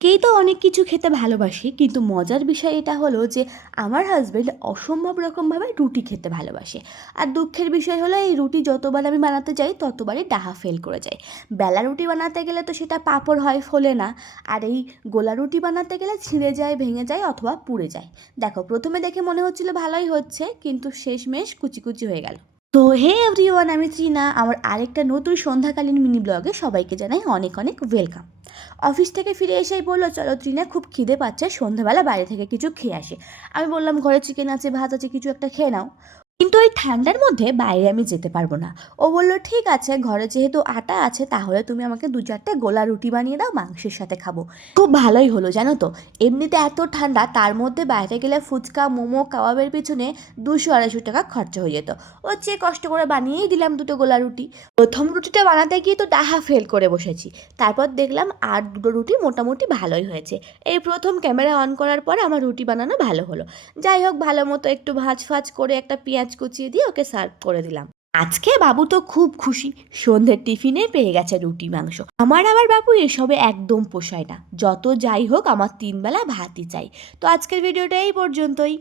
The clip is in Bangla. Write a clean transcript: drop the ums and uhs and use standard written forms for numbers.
কেই তো অনেক কিছু খেতে ভালোবাসে, কিন্তু মজার বিষয় এটা হলো যে আমার হাজবেন্ড অসম্ভব রকমভাবে রুটি খেতে ভালোবাসে। আর দুঃখের বিষয় হলো এই রুটি যতবার আমি বানাতে যাই ততবারই ডাহা ফেল করে যায়। বেলা রুটি বানাতে গেলে তো সেটা পাঁপড় হয়, ফোলে না। আর এই গোলা রুটি বানাতে গেলে ছিঁড়ে যায়, ভেঙে যায় অথবা পুড়ে যায়। দেখো, প্রথমে দেখে মনে হচ্ছিল ভালোই হচ্ছে, কিন্তু শেষমেশ কুচি কুচি হয়ে গেল। তো হে এভরিওয়ান, আমি ত্রিনা। আমার আরেকটা নতুন সন্ধ্যাকালীন মিনি ব্লগে সবাইকে জানাই অনেক অনেক ওয়েলকাম। অফিস থেকে ফিরে এসেই বললো, চলো ত্রিনা, খুব খিদে পাচ্ছে, সন্ধ্যাবেলা বাইরে থেকে কিছু খেয়ে আসি। আমি বললাম, ঘরে চিকেন আছে, ভাত আছে, কিছু একটা খেয়ে নাও। কিন্তু এই ঠান্ডার মধ্যে বাইরে আমি যেতে পারবো না। ও বললো, ঠিক আছে, ঘরে যেহেতু আটা আছে তাহলে তুমি আমাকে 2-4টে গোলা রুটি বানিয়ে দাও, মাংসের সাথে খাবো। খুব ভালোই হলো জানো তো। এমনিতে এত ঠান্ডা, তার মধ্যে বাইরে গেলে ফুচকা, মোমো, কাবাবের পিছনে 200-250 টাকা খরচা হয়ে যেত। ওর চেয়ে কষ্ট করে বানিয়েই দিলাম 2টো গোলা রুটি। প্রথম রুটিটা বানাতে গিয়ে তো ডাহা ফেল করে বসেছি। তারপর দেখলাম আর 2টো রুটি মোটামুটি ভালোই হয়েছে। এই প্রথম ক্যামেরা অন করার পর আমার রুটি বানানো ভালো হলো। যাই হোক, ভালো মতো একটু ভাজ ফাজ করে একটা পেঁয়াজ কুচিয়ে দিয়ে ওকে সার্ভ করে দিলাম। আজকে বাবু তো খুব খুশি, সন্ধ্যের টিফিনে পেয়ে গেছে রুটি মাংস। আমার আবার বাবু এসবে একদম পোষায় না, যত যাই হোক আমার 3 বেলা ভাতই চাই। তো আজকের ভিডিওটা এই পর্যন্তই।